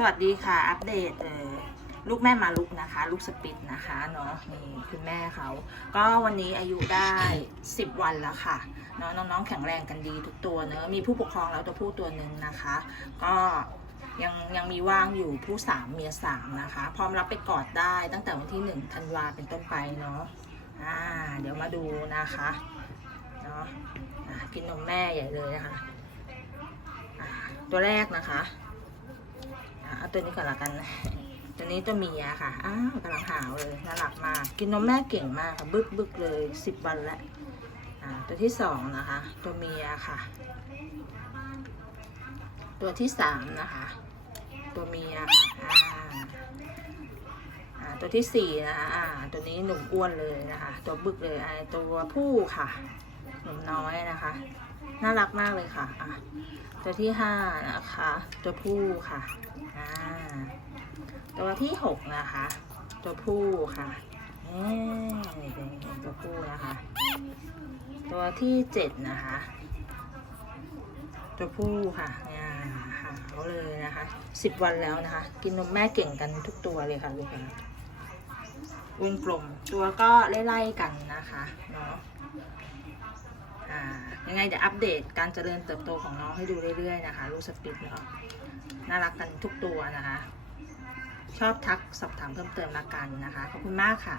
สวัสดีค่ะ อัปเดตเออลูกแม่มาลุกนะคะ ลูกสปิดนะคะเนาะนี่คุณแม่เขาก็วันนี้อายุได้ 10 วันแล้วค่ะเนาะน้องๆแข็งแรงกันดีทุกตัวเนอะมีผู้ปกครองแล้วตัวผู้ตัวหนึ่งนะคะ ก็ยังยังมีว่างอยู่ผู้สามเมียสามนะคะ พร้อมรับไปกอดได้ตั้งแต่วันที่หนึ่งธันวาเป็นต้นไปเนาะอ่าเดี๋ยวมาดูนะคะเนาะอะกินนมแม่ใหญ่เลยนะคะตัวแรกนะคะ เอาตัวนี้ก่อนละกัน ตัวนี้ตัวเมียค่ะ อ้าวกำลังหาวเลย น่ารักมาก กินนมแม่เก่งมากค่ะ บึกบึกเลยสิบวันแล้วตัวที่สองนะคะ ตัวเมียค่ะ ตัวที่สามนะคะ ตัวเมียค่ะตัวที่สี่นะคะอ่าตัวนี้หนุ่มอ้วนเลยนะคะ ตัวบึกเลยอ่าตัวผู้ค่ะ หนุ่มน้อยนะคะ น่ารักมากเลยค่ะอะ ตัวที่ห้านะคะ ตัวผู้ค่ะอ่าตัวที่หกนะคะ ตัวผู้ค่ะเอ๊ะนี่เป็นตัวผู้นะคะ ตัวที่เจ็ดนะคะ ตัวผู้ค่ะเนี่ยหาวเลยนะคะสิบวันแล้วนะคะ กินนมแม่เก่งกันทุกตัวเลยค่ะลูกนะวงกลมตัวก็ไล่ๆกันนะคะเนาะ ยังไงจะอัปเดตการเจริญเติบโตของน้องให้ดูเรื่อยๆนะคะลูกสปิดเนาะน่ารักกันทุกตัวนะคะ ชอบทักสอบถามเพิ่มเติมละกันนะคะ ขอบคุณมากค่ะ